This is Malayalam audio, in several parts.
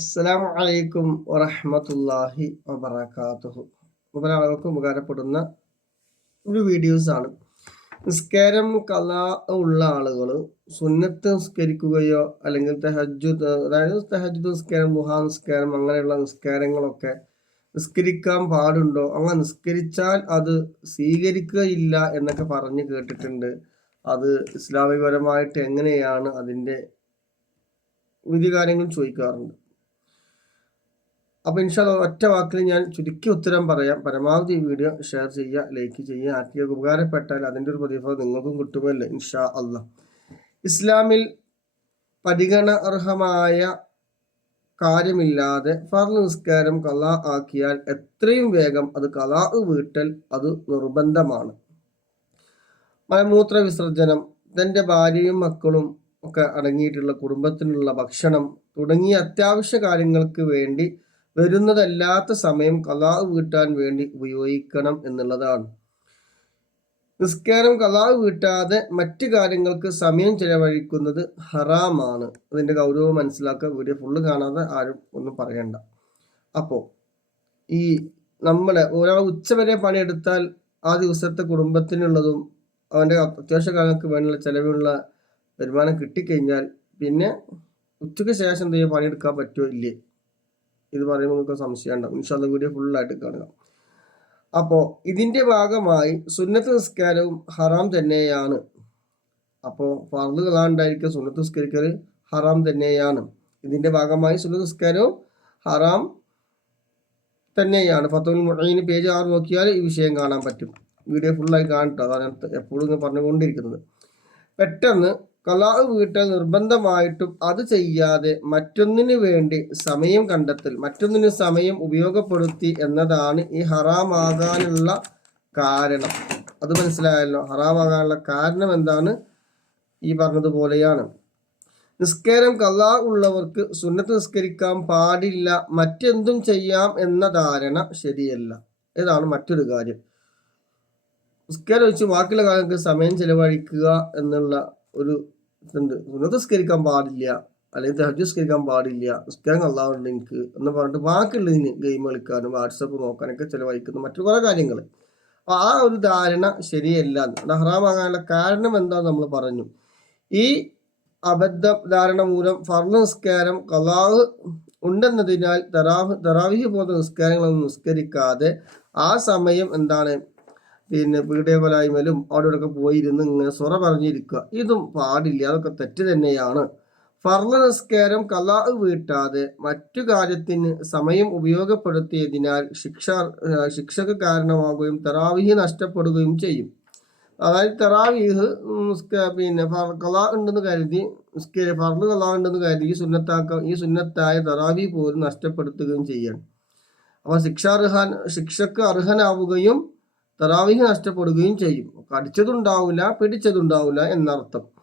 അസ്സലാമു അലൈക്കും വറഹമത്തല്ലാഹി വബറകാതുഹു. ഉപര ഉപകാരപ്പെടുന്ന ഒരു വീഡിയോസ് ആണ്. നിസ്കാരം കല ഉള്ള ആളുകൾ സുന്നത്ത് നിസ്കരിക്കുകയോ അല്ലെങ്കിൽ തെഹജുദ് അതായത് തെഹജുദ് നിസ്കാരം ദുഹാ നിസ്കാരം അങ്ങനെയുള്ള നിസ്കാരങ്ങളൊക്കെ നിസ്കരിക്കാൻ പാടുണ്ടോ? അങ്ങനെ നിസ്കരിച്ചാൽ അത് സ്വീകരിക്കുകയില്ല എന്നൊക്കെ പറഞ്ഞ് കേട്ടിട്ടുണ്ട്. അത് ഇസ്ലാമികപരമായിട്ട് എങ്ങനെയാണ് അതിന്റെ വിധി കാര്യങ്ങൾ ചോദിക്കാറുണ്ട്. അപ്പൊ ഇൻഷാല്ല ഒറ്റ വാക്കിൽ ഞാൻ ചുരുക്കി ഉത്തരം പറയാം. പരമാവധി വീഡിയോ ഷെയർ ചെയ്യുക ലൈക്ക് ചെയ്യുക ആർക്കൊക്കെ ഉപകാരപ്പെട്ടാൽ അതിന്റെ ഒരു പ്രതിഫലം നിങ്ങൾക്കും കിട്ടുമല്ലോ ഇൻഷാ അല്ല. ഇസ്ലാമിൽ പരിഗണ അർഹമായ കാര്യമില്ലാതെ ഫർൾ നിസ്കാരം കലാ ആക്കിയാൽ എത്രയും വേഗം അത് കലാ വീട്ടൽ അത് നിർബന്ധമാണ്. മലമൂത്ര വിസർജനം തന്റെ ഭാര്യയും മക്കളും ഒക്കെ അടങ്ങിയിട്ടുള്ള കുടുംബത്തിനുള്ള ഭക്ഷണം തുടങ്ങിയ അത്യാവശ്യ കാര്യങ്ങൾക്ക് വേണ്ടി വരുന്നതല്ലാത്ത സമയം കലാവ് വീട്ടാൻ വേണ്ടി ഉപയോഗിക്കണം എന്നുള്ളതാണ്. നിസ്കാരം കലാവ് വീട്ടാതെ മറ്റു കാര്യങ്ങൾക്ക് സമയം ചെലവഴിക്കുന്നത് ഹറാമാണ്. അതിന്റെ ഗൗരവം മനസ്സിലാക്കുക. വീഡിയോ ഫുള്ള് കാണാതെ ആരും ഒന്നും പറയണ്ട. അപ്പോൾ ഈ നമ്മൾ ഒരാൾ ഉച്ചവരെ പണിയെടുത്താൽ ആ ദിവസത്തെ കുടുംബത്തിനുള്ളതും അവന്റെ അത്യാവശ്യ കാലങ്ങൾക്ക് വേണ്ടിയുള്ള ചിലവിനുള്ള വരുമാനം കിട്ടിക്കഴിഞ്ഞാൽ പിന്നെ ഉച്ചയ്ക്ക് ശേഷം എന്തെങ്കിലും പണിയെടുക്കാൻ പറ്റുമോ? ഇല്ലേ? ഇത് പറയുമ്പോൾ നിങ്ങൾക്ക് സംശയം ഉണ്ടാവും. ഇൻഷാല്ല വീഡിയോ ഫുള്ളായിട്ട് കാണുക. അപ്പോൾ ഇതിന്റെ ഭാഗമായി സുന്നത്ത് നിസ്കാരവും ഹറാം തന്നെയാണ്. അപ്പോൾ ഫർദ് കളാണ്ടായിരിക്കും സുന്നത്ത് നിസ്കരിക്കൽ ഹറാം തന്നെയാണ്. ഇതിന്റെ ഭാഗമായി സുന്നത്ത് നിസ്കാരവും ഹറാം തന്നെയാണ്. ഫത്തുൽ പേജ് ആറ് നോക്കിയാൽ ഈ വിഷയം കാണാൻ പറ്റും. വീഡിയോ ഫുള്ളായി കാണട്ടോ. അതാണ് എപ്പോഴും പറഞ്ഞുകൊണ്ടിരിക്കുന്നത്. പെട്ടെന്ന് കലാഹ് വീട്ടൽ നിർബന്ധമായിട്ടും അത് ചെയ്യാതെ മറ്റൊന്നിനു വേണ്ടി സമയം കണ്ടെത്തൽ മറ്റൊന്നിന് സമയം ഉപയോഗപ്പെടുത്തി എന്നതാണ് ഈ ഹറാമാകാനുള്ള കാരണം. അത് മനസ്സിലായല്ലോ? ഹറാമാകാനുള്ള കാരണം എന്താണ്? ഈ പറഞ്ഞതുപോലെയാണ്. നിസ്കാരം കലാ ഉള്ളവർക്ക് സുന്നത്ത് നിസ്കരിക്കാൻ പാടില്ല മറ്റെന്തും ചെയ്യാം എന്ന ധാരണ ശരിയല്ല. ഇതാണ് മറ്റൊരു കാര്യം. നിസ്കാരം വെച്ച് ബാക്കിയുള്ള കാര്യങ്ങൾക്ക് സമയം ചെലവഴിക്കുക എന്നുള്ള ഒരു ഇതുണ്ട്. സുന്നത്ത് പാടില്ല. അല്ലെങ്കിൽ തെഹജസ്കരിക്കാൻ പാടില്ല. നിസ്കാരം അള്ളാഹുണ്ട് എനിക്ക് എന്ന് പറഞ്ഞിട്ട് ബാക്കിയുള്ളതിന് ഗെയിം കളിക്കാനും വാട്സപ്പ് നോക്കാനൊക്കെ ചിലവഴിക്കുന്ന മറ്റു കുറേ കാര്യങ്ങൾ. അപ്പൊ ആ ഒരു ധാരണ ശരിയല്ല. ഹറാമാകാനുള്ള കാരണം എന്താന്ന് നമ്മൾ പറഞ്ഞു. ഈ അബദ്ധ ധാരണ മൂലം ഫർണ നിസ്കാരം കലാഹ് ഉണ്ടെന്നതിനാൽ തറാഹ് തറാവിഹ് പോലത്തെ നിസ്കാരങ്ങളൊന്നും നിസ്കരിക്കാതെ ആ സമയം എന്താണ്? പിന്നെ പീഡയപലായ്മലും അവിടെ ഇവിടെയൊക്കെ പോയിരുന്ന് ഇങ്ങനെ സ്വറ പറഞ്ഞിരിക്കുക. ഇതും പാടില്ല അതൊക്കെ തെറ്റ് തന്നെയാണ്. ഫർള നിസ്കാരം കലാ വീട്ടാതെ മറ്റു കാര്യത്തിന് സമയം ഉപയോഗപ്പെടുത്തിയതിനാൽ ശിക്ഷ ശിക്ഷക്ക് കാരണമാകുകയും തെറാവിഹ് നഷ്ടപ്പെടുകയും ചെയ്യും. അതായത് തെറാവിഹ് പിന്നെ കലാ ഉണ്ടെന്ന് കരുതി ഫർൾ കലാ ഉണ്ടെന്ന് കരുതി ഈ സുന്നത്താക്ക ഈ സുന്നത്തായ തെറാവി പോലും നഷ്ടപ്പെടുത്തുകയും ചെയ്യണം. അപ്പൊ ശിക്ഷാർഹാൻ ശിക്ഷക്ക് അർഹനാവുകയും തറാവിഹ് നഷ്ടപ്പെടുകയും ചെയ്യും. കടിച്ചതുണ്ടാവില്ല പിടിച്ചതുണ്ടാവില്ല എന്നർത്ഥം.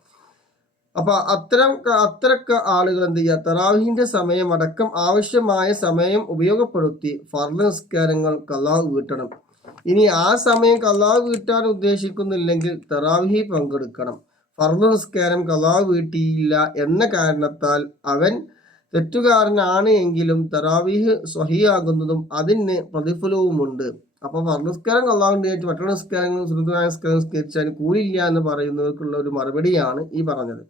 അപ്പൊ അത്തരം അത്തരക്ക ആളുകൾ എന്ത് ചെയ്യുക? തറാവിഹിന്റെ സമയം അടക്കം ആവശ്യമായ സമയം ഉപയോഗപ്പെടുത്തി ഫർള നിസ്കാരങ്ങൾ കല്ലാവ് വീട്ടണം. ഇനി ആ സമയം കല്ലാവ് വീട്ടാൻ ഉദ്ദേശിക്കുന്നില്ലെങ്കിൽ തറാവിഹി പങ്കെടുക്കണം. ഫർള നിസ്കാരം കലാവ് വീട്ടിയില്ല എന്ന കാരണത്താൽ അവൻ തെറ്റുകാരനാണ് എങ്കിലും തറാവിഹ് സ്വഹിയാകുന്നതും അതിന് പ്രതിഫലവുമുണ്ട്. അപ്പൊ വർണസ്കാരം കൊള്ളാണ്ട് മറ്റുള്ള നിസ്കാരങ്ങളും സുഹൃത്തുക്കളായ നിസ്കാരം നിസ്കരിച്ചാൽ കൂലില്ല എന്ന് പറയുന്നവർക്കുള്ള ഒരു മറുപടിയാണ് ഈ പറഞ്ഞത്.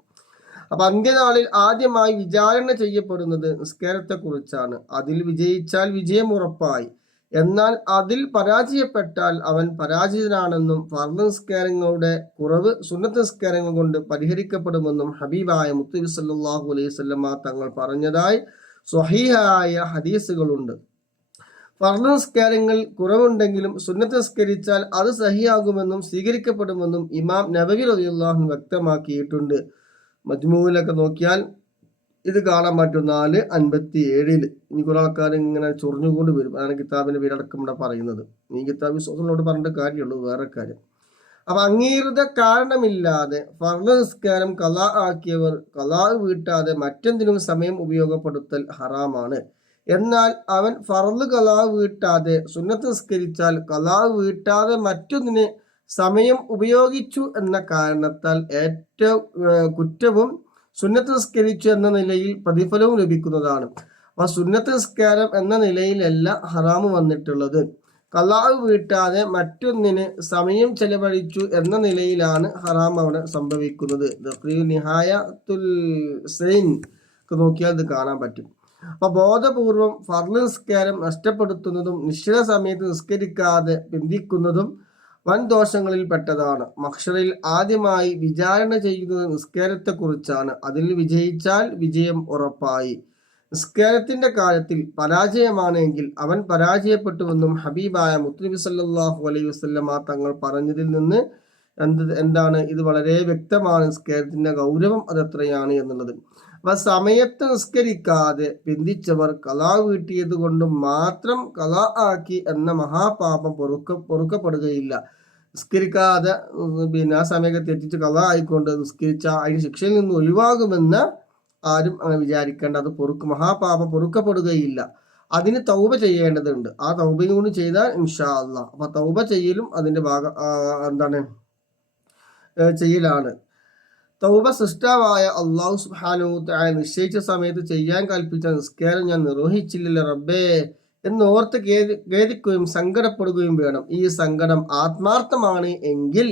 അപ്പൊ അന്ത്യനാളിൽ ആദ്യമായി വിചാരണ ചെയ്യപ്പെടുന്നത് നിസ്കാരത്തെ കുറിച്ചാണ് അതിൽ വിജയിച്ചാൽ വിജയം ഉറപ്പായി. എന്നാൽ അതിൽ പരാജയപ്പെട്ടാൽ അവൻ പരാജിതനാണെന്നും ഫർദ് നിസ്കാരങ്ങളുടെ കുറവ് സുന്നത്ത് നിസ്കാരങ്ങൾ കൊണ്ട് പരിഹരിക്കപ്പെടുമെന്നും ഹബീബായ മുത്തബി സല്ലാഹു അലൈഹി സ്വല്ലമ്മ തങ്ങൾ പറഞ്ഞതായി സ്വഹീഹായ ഹദീസുകളുണ്ട്. ഫർദ് നിസ്കാരങ്ങൾ കുറവുണ്ടെങ്കിലും സുന്നത്ത് നിസ്കരിച്ചാൽ അത് സഹിയാകുമെന്നും സ്വീകരിക്കപ്പെടുമെന്നും ഇമാം നബവി റളിയല്ലാഹു വ്യക്തമാക്കിയിട്ടുണ്ട്. മജ്മൂലൊക്കെ നോക്കിയാൽ ഇത് കാണാൻ പറ്റും. നാല് അൻപത്തി ഏഴിൽ ഇനി കുറെ ആൾക്കാർ ഇങ്ങനെ ചൊറിഞ്ഞുകൊണ്ട് വരും. അതാണ് കിതാബിന്റെ പേരടക്കം ഇവിടെ പറയുന്നത്. ഈ കിതാബ് സ്വന്തങ്ങളോട് പറഞ്ഞിട്ട് കാര്യമുള്ളൂ വേറെ കാര്യം. അപ്പൊ അംഗീകൃത കാരണമില്ലാതെ ഫർദ് നിസ്കാരം കലാ ആക്കിയവർ കലാ വീട്ടാതെ മറ്റെന്തിനും സമയം ഉപയോഗപ്പെടുത്തൽ ഹറാമാണ്. എന്നാൽ അവൻ ഫറന്ന് കലാവ് വീട്ടാതെ സുന്നത്ത് നിസ്കരിച്ചാൽ കലാവ് വീട്ടാതെ മറ്റൊന്നിന് സമയം ഉപയോഗിച്ചു എന്ന കാരണത്താൽ ഏറ്റവും കുറ്റവും സുന്നത്ത് നിസ്കരിച്ചു എന്ന നിലയിൽ പ്രതിഫലവും ലഭിക്കുന്നതാണ്. അപ്പൊ സുന്നത്ത് നിസ്കാരം എന്ന നിലയിലല്ല ഹറാമ് വന്നിട്ടുള്ളത്. കലാവ് വീട്ടാതെ മറ്റൊന്നിന് സമയം ചെലവഴിച്ചു എന്ന നിലയിലാണ് ഹറാം അവിടെ സംഭവിക്കുന്നത്. നിഹായത്തുൽ സെയിൻ നോക്കിയാൽ ഇത് കാണാൻ പറ്റും. അപ്പൊ ബോധപൂർവം ഫർൾ നിസ്കാരം നഷ്ടപ്പെടുത്തുന്നതും നിശ്ചിത സമയത്ത് നിസ്കരിക്കാതെ ബന്ധിക്കുന്നതും വൻ ദോഷങ്ങളിൽ പെട്ടതാണ്. മക്ഷറിൽ ആദ്യമായി വിചാരണ ചെയ്യുന്നത് നിസ്കാരത്തെക്കുറിച്ചാണ്. അതിൽ വിജയിച്ചാൽ വിജയം ഉറപ്പായി. നിസ്കാരത്തിന്റെ കാര്യത്തിൽ പരാജയമാണെങ്കിൽ അവൻ പരാജയപ്പെട്ടുവെന്നും ഹബീബായ മുത്തനബി സല്ലാഹു അലൈഹി വസ്ലമ തങ്ങൾ പറഞ്ഞതിൽ നിന്ന് എന്ത് എന്താണ്? ഇത് വളരെ വ്യക്തമാണ്. നിസ്കാരത്തിന്റെ ഗൗരവം അതെത്രയാണ് എന്നുള്ളത്. അപ്പൊ സമയത്ത് നിസ്കരിക്കാതെ ബന്ധിച്ചവർ കലാ വീട്ടിയത് കൊണ്ട് മാത്രം കലാ ആക്കി എന്ന മഹാപാപം പൊറുക്ക പൊറുക്കപ്പെടുകയില്ല. നിസ്കരിക്കാതെ പിന്നെ ആ സമയമൊക്കെ തെറ്റിച്ച് കഥ ആയിക്കൊണ്ട് നിസ്കരിച്ച അതിന് ശിക്ഷയിൽ നിന്ന് ഒഴിവാകുമെന്ന് ആരും അങ്ങനെ വിചാരിക്കേണ്ട. അത് പൊറുക്ക് മഹാപാപം പൊറുക്കപ്പെടുകയില്ല. അതിന് തൗബ ചെയ്യേണ്ടതുണ്ട്. ആ തൗബയും കൂടി ചെയ്താൽ ഇൻഷാ അല്ല അപ്പൊ തൗബ ചെയ്യലും അതിന്റെ ഭാഗം എന്താണ് ചെയ്യലാണ്. തൗബ സൃഷ്ടാവായ അള്ളാഹു സുഹാനു നിശ്ചയിച്ച സമയത്ത് ചെയ്യാൻ കൽപ്പിച്ച നിസ്കാരം ഞാൻ നിർവഹിച്ചില്ലല്ലോ റബ്ബേ എന്ന് ഓർത്ത് ഖേദിക്കുകയും സങ്കടപ്പെടുകയും വേണം. ഈ സങ്കടം ആത്മാർത്ഥമാണ് എങ്കിൽ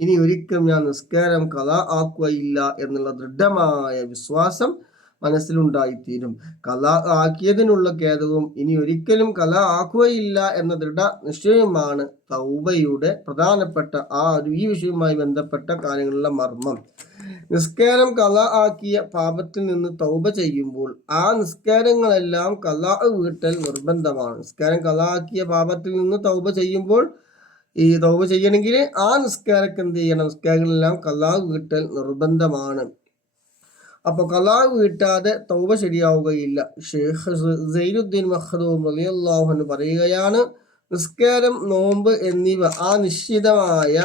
ഇനി ഒരിക്കലും ഞാൻ നിസ്കാരം കഥ ആക്കുകയില്ല എന്നുള്ള ദൃഢമായ വിശ്വാസം മനസ്സിലുണ്ടായിത്തീരും. കല ആക്കിയതിനുള്ള ഖേദവും ഇനി ഒരിക്കലും കല ആക്കുകയില്ല എന്ന ദൃഢ നിശ്ചയമാണ് തൗബയുടെ പ്രധാനപ്പെട്ട ആ ഒരു ഈ വിഷയവുമായി ബന്ധപ്പെട്ട കാര്യങ്ങളിലെ മർമ്മം. നിസ്കാരം കല ആക്കിയ പാപത്തിൽ നിന്ന് തൗബ ചെയ്യുമ്പോൾ ആ നിസ്കാരങ്ങളെല്ലാം കല വീട്ടൽ നിർബന്ധമാണ്. നിസ്കാരം കല ആക്കിയ പാപത്തിൽ നിന്ന് തൗബ ചെയ്യുമ്പോൾ ഈ തൗബ ചെയ്യണമെങ്കിൽ ആ നിസ്കാരക്ക് എന്ത് ചെയ്യണം? നിസ്കാരങ്ങളെല്ലാം കലാ വീട്ടൽ നിർബന്ധമാണ്. അപ്പൊ കലാ വീട്ടാതെ തൗബ ശരിയാവുകയില്ല. ഷെയ്ഖ് സൈനുദ്ദീൻ മഹദൂം അലിയല്ലാഹു പറയുകയാണ് നിസ്കാരം നോമ്പ് എന്നിവ ആ നിശ്ചിതമായ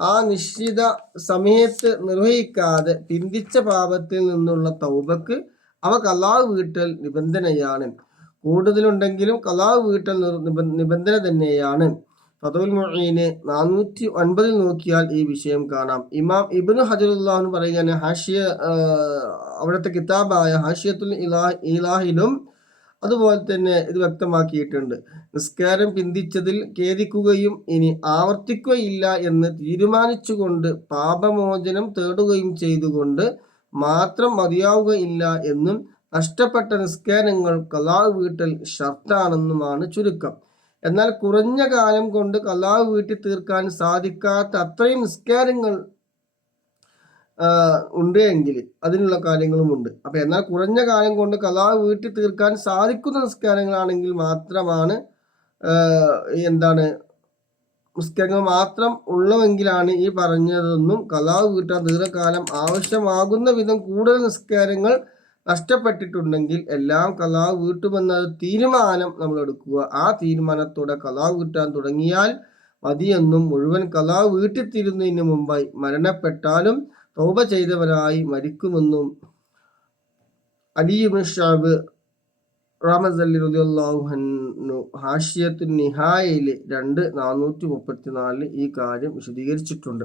ആ നിശ്ചിത സമയത്ത് നിർവഹിക്കാതെ പിന്തിച്ച പാപത്തിൽ നിന്നുള്ള തൗബക്ക് അവ കലാവ് വീട്ടൽ നിബന്ധനയാണ്. കൂടുതലുണ്ടെങ്കിലും കലാവ് വീട്ടൽ നിബന്ധന തന്നെയാണ്. ഫതുൽ മൊഴീന് നാനൂറ്റി ഒൻപതിൽ നോക്കിയാൽ ഈ വിഷയം കാണാം. ഇമാം ഇബിന് ഹജറുല്ലാഹു പറയുകയാണ് ഹാഷിയ അവിടുത്തെ കിതാബായ ഹാഷിയത്തുൽ ഇലാഹിലും അതുപോലെ തന്നെ ഇത് വ്യക്തമാക്കിയിട്ടുണ്ട്. നിസ്കാരം പിന്തിച്ചതിൽ ഖേദിക്കുകയും ഇനി ആവർത്തിക്കുകയില്ല എന്ന് തീരുമാനിച്ചുകൊണ്ട് പാപമോചനം തേടുകയും ചെയ്തുകൊണ്ട് മാത്രം മതിയാവുകയില്ല എന്നും നഷ്ടപ്പെട്ട നിസ്കാരങ്ങൾ കലാ വീട്ടൽ ഷർട്ടാണെന്നുമാണ് ചുരുക്കം. എന്നാൽ കുറഞ്ഞ കാലം കൊണ്ട് കലാവ് വീട്ടി തീർക്കാൻ സാധിക്കാത്ത അത്രയും നിസ്കാരങ്ങൾ ഉണ്ട് എങ്കിൽ അതിനുള്ള കാര്യങ്ങളും ഉണ്ട്. അപ്പൊ എന്നാൽ കുറഞ്ഞ കാലം കൊണ്ട് കലാവ് വീട്ടി തീർക്കാൻ സാധിക്കുന്ന നിസ്കാരങ്ങളാണെങ്കിൽ മാത്രമാണ് എന്താണ് നിസ്കാരങ്ങൾ മാത്രം ഉള്ളവെങ്കിലാണ് ഈ പറഞ്ഞതൊന്നും കലാവ് വീട്ടാൻ ദീർഘകാലം ആവശ്യമാകുന്ന വിധം കൂടുതൽ നിസ്കാരങ്ങൾ നഷ്ടപ്പെട്ടിട്ടുണ്ടെങ്കിൽ എല്ലാം കലാവ് വീട്ടുമെന്ന തീരുമാനം നമ്മൾ എടുക്കുക ആ തീരുമാനത്തോടെ കലാവ് വീട്ടാൻ തുടങ്ങിയാൽ മതിയെന്നും മുഴുവൻ കലാവ് വീട്ടിത്തീരുന്നതിന് മുമ്പായി മരണപ്പെട്ടാലും തോപ ചെയ്തവരായി മരിക്കുമെന്നും അലിയുബിൻ ഷാബ് റാമസല്ലി റലിയല്ലാഹുഹന്നു ഹാഷിയത്തു നിഹായയിലെ രണ്ട് നാനൂറ്റി മുപ്പത്തിനാലിൽ ഈ കാര്യം വിശദീകരിച്ചിട്ടുണ്ട്.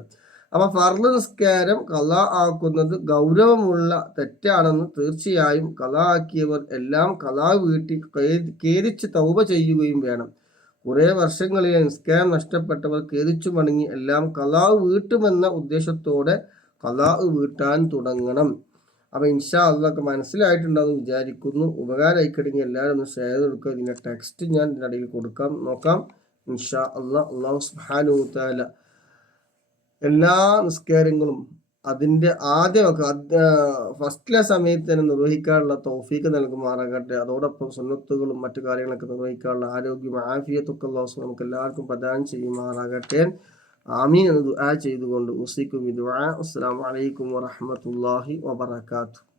അപ്പൊ ഫർദ് നിസ്കാരം കല ആക്കുന്നത് ഗൗരവമുള്ള തെറ്റാണെന്ന് തീർച്ചയായും കല ആക്കിയവർ എല്ലാം കലാ വീട്ടിൽ കേരിച്ച് തൗപ ചെയ്യുകയും വേണം. കുറെ വർഷങ്ങളിലെ നിസ്കാരം നഷ്ടപ്പെട്ടവർ കേരിച്ചു മടങ്ങി എല്ലാം കലാ വീട്ടുമെന്ന ഉദ്ദേശത്തോടെ കലാ വീട്ടാൻ തുടങ്ങണം. അപ്പൊ ഇൻഷാ അതൊക്കെ മനസ്സിലായിട്ടുണ്ടാവും വിചാരിക്കുന്നു. ഉപകാരമായിക്കണെങ്കിൽ എല്ലാവരും ഒന്ന് ഷെയർ കൊടുക്കുക ഇതിന്റെ ടെക്സ്റ്റ് ഞാൻ ഇതിന്റെ ഇടയിൽ കൊടുക്കാം. നോക്കാം. ഇൻഷാ അള്ളാഹ് അള്ളാഹു സുഹാനു താല എല്ലാ നിസ്കാരങ്ങളും അതിന്റെ ആദ്യമൊക്കെ ഫസ്റ്റിലെ സമയത്ത് തന്നെ നിർവഹിക്കാനുള്ള തൗഫീക്ക് നൽകുമാറാകട്ടെ. അതോടൊപ്പം സുന്നത്തുകളും മറ്റു കാര്യങ്ങളൊക്കെ നിർവഹിക്കാനുള്ള ആരോഗ്യം ആഫിയത്തൊക്കെ അള്ളാഹു നമുക്ക് എല്ലാവർക്കും പ്രദാനം ചെയ്യുമാറാകട്ടെ. ആമീൻ ദുആ ചെയ്തുകൊണ്ട് ഉസിക്കും. ദുആ അസ്സലാമു അലൈക്കും വറഹ്മത്തുള്ളാഹി വബറകാതുഹു.